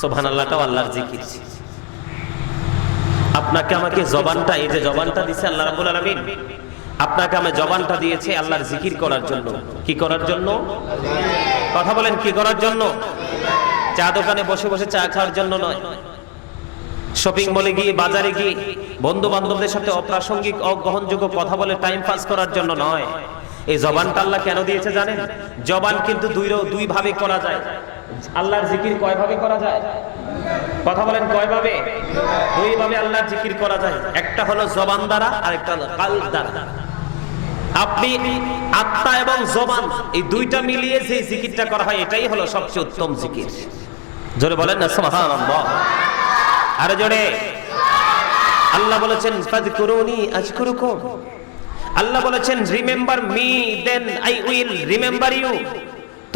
সুবহানাল্লাহটাও আল্লাহর জিকির। আপনাকে আমাকে জবানটা, এই যে জবানটা দিয়েছে আল্লাহ রাব্বুল আলামিন, আপনাকে আমি জবানটা দিয়েছে আল্লাহর জিকির করার জন্য। কি করার জন্য? কথা বলেন, কি করার জন্য? চা দোকানে বসে বসে চা খাওয়ার জন্য নয়, শপিং মলে গিয়ে, বাজারে গিয়ে বন্ধু বান্ধবদের সাথে অপ্রাসঙ্গিক অগ্রহণযোগ্য কথা বলে টাইম পাস করার জন্য নয়। এই জবানটা আল্লাহ কেন দিয়েছে জানেন? জবান কিন্তু দুই ভাবে করা যায়। আল্লাহর জিকির কয় ভাবে করা যায়? কথা বলেন, কয় ভাবে? দুই ভাবে আল্লাহর জিকির করা যায়। একটা হলো জবান দ্বারা, আর একটা হলো কালব দ্বারা। আপনি আত্মা এবং জবান এই দুইটা মিলিয়ে যে জিকিরটা করা হয়, এটাই হলো সবচেয়ে উত্তম জিকির। জোরে বলেন না সুবহানাল্লাহ। আরে জোরে। আল্লাহ বলেছেন ফাযকুরুনি আযকুরুকুম। আল্লাহ বলেছেন remember me then I will remember you.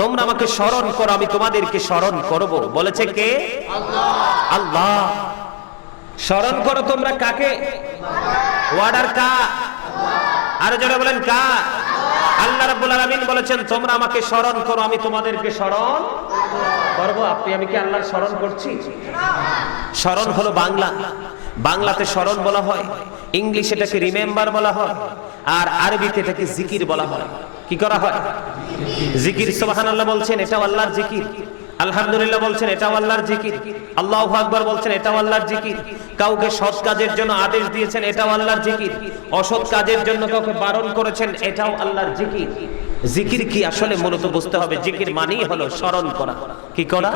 তোমরা আমাকে স্মরণ করো, আমি তোমাদেরকে স্মরণ করব। বলেছে কে? আল্লাহ। আল্লাহ। স্মরণ করো তোমরা কাকে? ওয়ার্ডার কা? আরে জোরে বলেন কা? আল্লাহ রাব্বুল আলামিন বলেছেন তোমরা আমাকে স্মরণ করো, আমি তোমাদেরকে স্মরণ করব। আমি কি আল্লাহর স্মরণ করছি? স্মরণ হলো বাংলা, বাংলাতে স্মরণ বলা হয়, ইংলিশে এটাকে রিমেম্বার বলা হয়, আর আরবিতে এটাকে জিকির বলা হয়। কি করা হয়? জিকির। সুবহানাল্লাহ বলছেন, এটাও আল্লাহর জিকির। আলহামদুলিল্লাহ বলছেন, এটাও আল্লাহর জিকির। আল্লাহু আকবার বলছেন, এটাও আল্লাহর জিকির। কাউকে সৎ কাজের জন্য আদেশ দিয়েছেন, এটাও আল্লাহর জিকির। অসৎ কাজের জন্য কাউকে বারণ করেছেন, এটাও আল্লাহর জিকির। জিকির কি আসলে মূলত বুঝতে হবে, জিকির মানেই হলো স্মরণ করা। কি করা?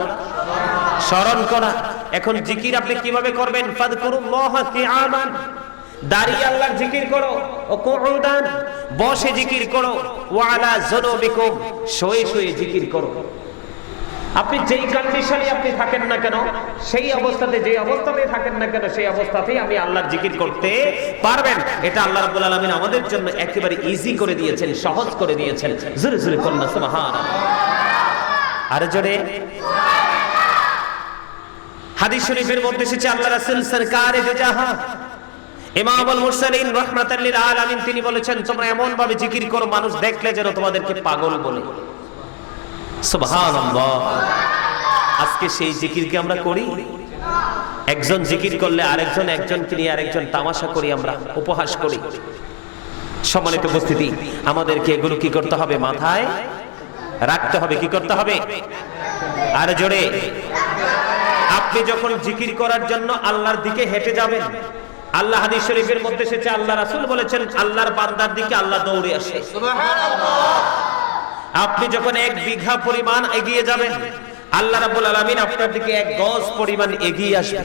স্মরণ করা। এখন জিকির আপনি কিভাবে করবেন? ফাযকুরুল্লাহ কিয়ামান, দাঁড়িয়ে আল্লাহর জিকির করো। ও কুউদান, বসে জিকির করো। ওয়া আলা যুনুবিকুম, শুয়ে শুয়ে জিকির করো। আপনি যেই কন্ডিশনে আপনি থাকেন না কেন, সেই অবস্থাতে, যে অবস্থাতে থাকেন না কেন, সেই অবস্থাতেই আপনি আল্লাহর জিকির করতে পারবেন। এটা আল্লাহ রাব্বুল আলামিন আমাদের জন্য একেবারে ইজি করে দিয়েছেন, সহজ করে দিয়েছেন। জোরে জোরে বলুন না সুবহানাল্লাহ। আরে জোরে। হাদিস শরীফের মধ্যে এসেছে আল্লাহ রাসূল সরকারে দে জাহান ইমামুল মুরসালিন রাহমাতাল লিল আলামিন তিনি বলেছেন, তোমরা এমন ভাবে জিকির করো মানুষ দেখলে যেন তোমাদেরকে পাগল বলে। সুবহানাল্লাহ। আজকে সেই জিকির কি আমরা করি? একজন জিকির করলে আরেকজন, একজনকে নিয়ে আরেকজন তামাশা করি, আমরা উপহাস করি। সম্মানিত উপস্থিতি, আমাদেরকে এগুলো কি করতে হবে? মাথায় রাখতে হবে। কি করতে হবে? আর জোরে। আপনি যখন জিকির করার জন্য আল্লাহর দিকে হেঁটে যাবেন, আল্লাহ হাদিস শরীফের মধ্যে এসেছে আল্লাহ রাসূল বলেছেন আল্লাহর বান্দার দিকে আল্লাহ দৌড়ে আসে। সুবহানাল্লাহ। আপনি যখন 1 বিঘা পরিমাণ এগিয়ে যাবেন, আল্লাহ রাব্বুল আলামিন আপনার দিকে 1 গজ পরিমাণ এগিয়ে আসবে।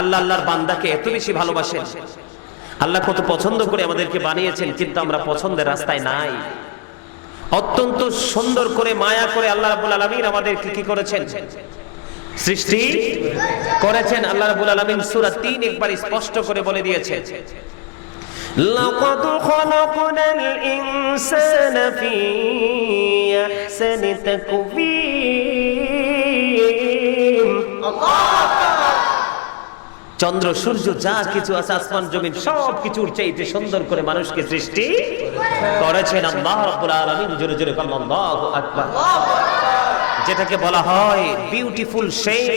আল্লাহ আল্লাহর বান্দাকে এত বেশি ভালোবাসেন। আল্লাহ কত পছন্দ করে আমাদেরকে বানিয়েছেন, কিন্তু আমরা পছন্দের রাস্তায় নাই। অত্যন্ত সুন্দর করে মায়া করে আল্লাহ রাব্বুল আলামিন আমাদেরকে কি করেছেন? সৃষ্টি করেছেন। আল্লাহ রাব্বুল আলামিন সূরা 3 একবার স্পষ্ট করে বলে দিয়েছেন, লাকাদ খালাকনাল ইনসানা ফি আহসানি তাকওয়িম। আল্লাহ। চন্দ্র সূর্য যা কিছু আছে, আসমান জমিন সব কিছুর চাইতে সুন্দর করে মানুষকে সৃষ্টি করেছেন আল্লাহ রাব্বুল আলামিন। জোরে জোরে বলুন আল্লাহু আকবার। যেটাকে বলা হয় বিউটিফুল শেপ।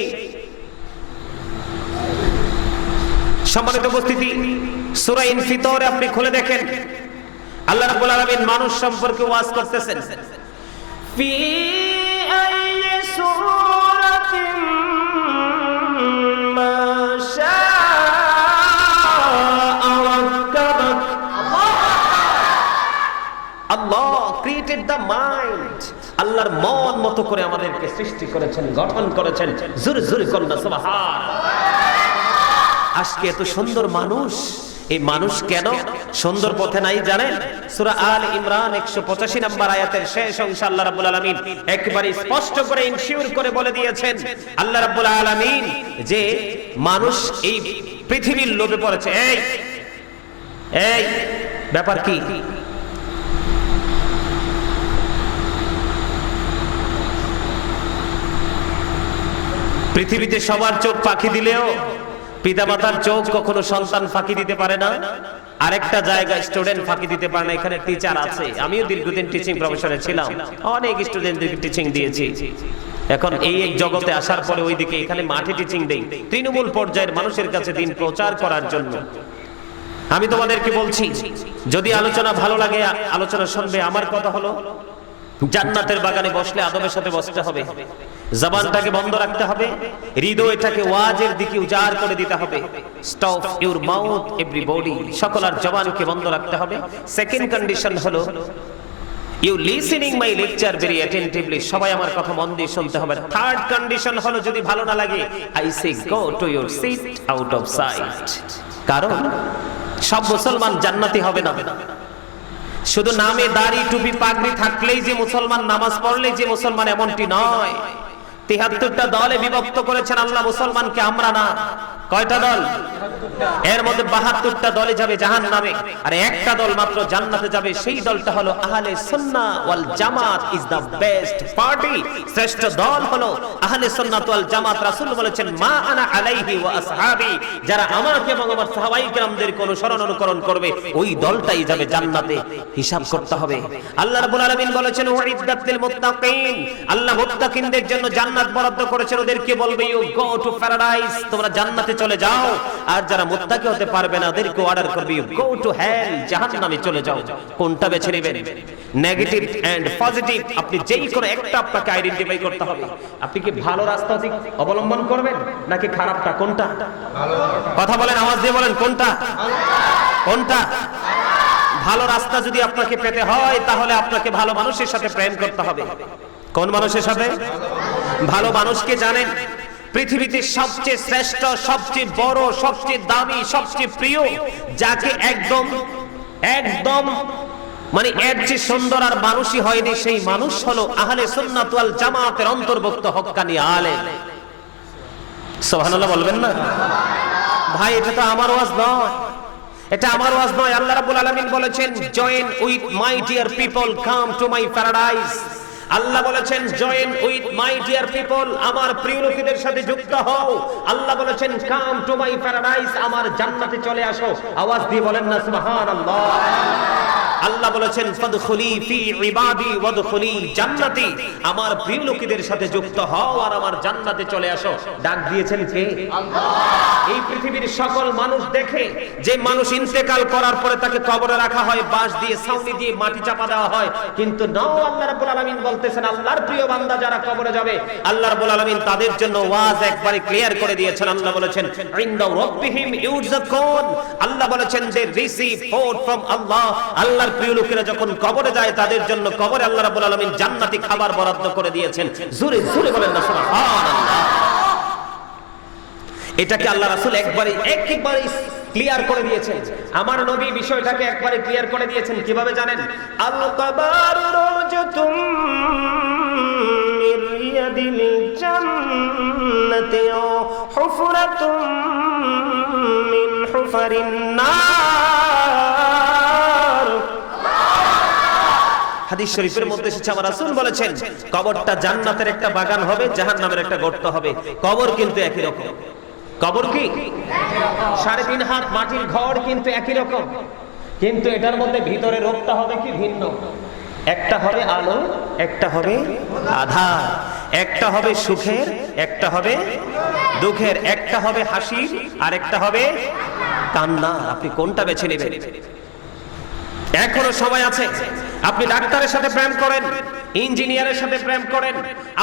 সম্মানিত উপস্থিতি, সূরা ইনফিতরে আপনি খুলে দেখেন, আল্লাহ রাব্বুল আলামিন মানুষ সম্পর্কে ওয়াজ করতেছেন। ফি আইয়ি সূরাতিন মা শাআ রাক্কাবাক। আল্লাহ ক্রিয়েটেড দ্য মাইন্ড। আল্লাহর মন মতো করে আমাদেরকে সৃষ্টি করেছেন, গঠন করেছেন। জোরে জোরে কন্যা সুবহানাল্লাহ। আজকে এত সুন্দর মানুষ, এই মানুষ কেন সুন্দর পথে নাই জানেন? সূরা আল ইমরান 185 নম্বর আয়াতের শেষ অংশে আল্লাহ রাব্বুল আলামিন একবারে স্পষ্ট করে ইনশিওর করে বলে দিয়েছেন, আল্লাহ রাব্বুল আলামিন যে মানুষ এই পৃথিবীর লোভে পড়েছে। এই ব্যাপার কি? পৃথিবীতে সবার চোখ পাখি দিলেও পিতামাতার চোখ কখনো সন্তান ফাঁকি দিতে পারে না। আরেকটা জায়গায় স্টুডেন্ট ফাঁকি দিতে পারে না। এখানে টিচার আছে, আমিও দীর্ঘদিন টিচিং প্রফেশনে ছিলাম, অনেক স্টুডেন্টদেরকে টিচিং দিয়েছি। এখন এই এক জগতে আসার পরে ওইদিকে এখানে মাঠে টিচিং দেই তৃণমূল পর্যায়ের মানুষের কাছে দিন প্রচার করার জন্য। আমি তোমাদেরকে বলছি, যদি আলোচনা ভালো লাগে আলোচনা শুনবে। আমার কথা হলো, জান্নাতের বাগানে বসলে আদবের সাথে বসতে হবে, জবানটাকে বন্ধ রাখতে হবে, হৃদয়টাকে ওয়াজের দিকে উজাড় করে দিতে হবে। স্টপ ইউর মাউথ এভরিবডি, সকলের জবানকে বন্ধ রাখতে হবে। সেকেন্ড কন্ডিশন হলো you listening my lecture very attentively, সবাই আমার কথা মন দিয়ে শুনতে হবে। থার্ড কন্ডিশন হলো, যদি ভালো না লাগে I say go to your seat out of sight. কারণ সব মুসলমান জান্নাতি হবে না। শুধু নামে দাড়ি টুপি পাগড়ি থাকলেই যে মুসলমান, নামাজ পড়লেই যে মুসলমান, এমনটি নয়। ৭৩টা দলে বিভক্ত করেছেন আল্লাহ মুসলমানকে, আমরা না। কয়টা দল? এর মধ্যে ৭২টা দলে যাবে জাহান্নামে, আর একটা দল মাত্র জান্নাতে যাবে। সেই দলটা হলো আহলে সুন্নাহ ওয়াল জামাত ইজ দা বেস্ট পার্টি। শ্রেষ্ঠ দল হলো আহলে সুন্নাত ওয়াল জামাত। রাসূল বলেছেন, মা আনা আলাইহি ওয়া আসহাবি, যারা আমাকে এবং আমার সাহাবায়ে কেরামদের অনুসরণ অনুকরণ করবে, ওই দলটাই যাবে জান্নাতে। হিসাব করতে হবে। আল্লাহ রাব্বুল আলামিন বলেছেন, উইদ্দাত লিল মুত্তাকিন, আল্লাহ মুত্তাকিনদের জন্য জান্নাত বরাদ্দ করেছেন। ওদেরকে বলবে, ইউ গো টু প্যারাডাইস, তোমরা জান্নাতে চলে যাও। আর যারা মুত্তাকি হতে পারবে না, ওদেরকে অর্ডার করবে, ইউ গো টু হেল, জাহান্নামে চলে যাও। কোনটা বেছে নেবেন? নেগেটিভ এন্ড পজিটিভ, আপনি যেই কোনো একটা আপনাকে আইডেন্টিফাই করতে হবে। আপনি কি ভালো রাস্তা অবলম্বন করবেন নাকি খারাপটা? কোনটা? কথা বলেন, আওয়াজ দিয়ে বলেন, কোনটা? কোনটা? ভালো রাস্তা যদি আপনাকে পেতে হয়, তাহলে আপনাকে ভালো মানুষের সাথে প্রেম করতে হবে। কোন মানুষের সাথে? ভালো মানুষকে জানেন, পৃথিবীতে সবচেয়ে শ্রেষ্ঠ, সবচেয়ে বড়, সবচেয়ে দামি, সবচেয়ে প্রিয়, যাকে একদম একদম মানে এর যে সুন্দর আর মানুষই হয়নি, সেই মানুষ হলো আহলে সুন্নাত ওয়াল জামাতের অন্তর্ভুক্ত হক্কানি আলেম। সুবহানাল্লাহ বলবেন না? ভাই, এটা তো আমার ওয়াজ নয়, এটা আমার ওয়াজ নয়। আল্লাহ রাব্বুল আলামিন বলেছেন, join with my dear people, come to my paradise. আল্লাহ বলেছেন, join with my dear people, আমার প্রিয় লোকেদের সাথে যুক্ত হও। আল্লাহ বলেছেন, কাম টু মাই প্যারাডাইস, আমার জান্নাতে চলে আসো। আওয়াজ দিয়ে বলেন না সুবহানাল্লাহ। আল্লাহ বলেছেন, ফাদখুলি ফি ইবাদি ওয়াদখুলি জান্নাতি, আমার প্রিয় লোকেদের সাথে যুক্ত হও আর আমার জান্নাতে চলে আসো। ডাক দিয়েছেন কে? আল্লাহ। এই পৃথিবীর সকল মানুষ দেখে, যে মানুষ ইন্তেকাল করার পরে তাকে কবরে রাখা হয়, বাঁশ দিয়ে, ছাউনি দিয়ে মাটি চাপা দেওয়া হয়, কিন্তু নাও আল্লাহ রাব্বুল আলামিন বলতেছেন, আল্লাহর প্রিয় বান্দা যারা কবরে যাবে, আল্লাহ রাব্বুল আলামিন তাদের জন্য ওয়াজ একবারে ক্লিয়ার করে দিয়েছেন। আল্লাহ বলেছেন, ইনদা রাব্বিহিম ইউরযাকুন, আল্লাহ বলেছেন যে রিসিভ ফুড ফ্রম আল্লাহ। আল্লাহর প্রিয় লোকেরা যখন কবরে যায়, তাদের জন্য কবরে আল্লাহ রাব্বুল আলামিন জান্নাতি খাবার বরাদ্দ করে দিয়েছেন। জোরে জোরে বলেন না সুবহানাল্লাহ। এটাকে আল্লাহ রাসূল একেবারে ক্লিয়ার করে দিয়েছেন। আমার নবী বিষয়টাকে একবারে ক্লিয়ার করে দিয়েছেন। কিভাবে জানেন? আল কবারু রাওজাতুম মির রিয়াদিল জান্নাতি হুফরাতুম মিন হুফারিন নার। হাদিস শরীফের মধ্যে এসেছে, আমার রাসূল বলেছেন, কবরটা জান্নাতের একটা বাগান হবে, জাহান্নামের একটা গর্ত হবে। কবর কিন্তু একই রকম। কবর কি? ৩.৫ হাত মাটির ঘর, কিন্তু একই রকম। কিন্তু এটার মধ্যে ভিতরে রূপটা হবে কি ভিন্ন। একটা হবে আলো, একটা হবে আধার, একটা হবে সুখের, একটা হবে দুঃখের, একটা হবে হাসির আর একটা হবে কান্না। আপনি কোনটা বেছে নেবেন? এখনো সময় আছে। আপনি ডাক্তারের সাথে প্রেম করেন, ইঞ্জিনিয়ারের সাথে প্রেম করেন,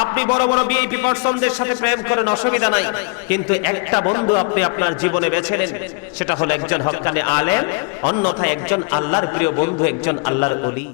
আপনি বড় বড় ভিআইপি পারসনদের সাথে প্রেম করেন, অসুবিধা নাই। কিন্তু একটা বন্ধু আপনি আপনার জীবনে বেছে নেন, সেটা হলো একজন হক্কানি আলেম, অন্যথায় একজন আল্লাহর প্রিয় বন্ধু, একজন আল্লাহর ওলি।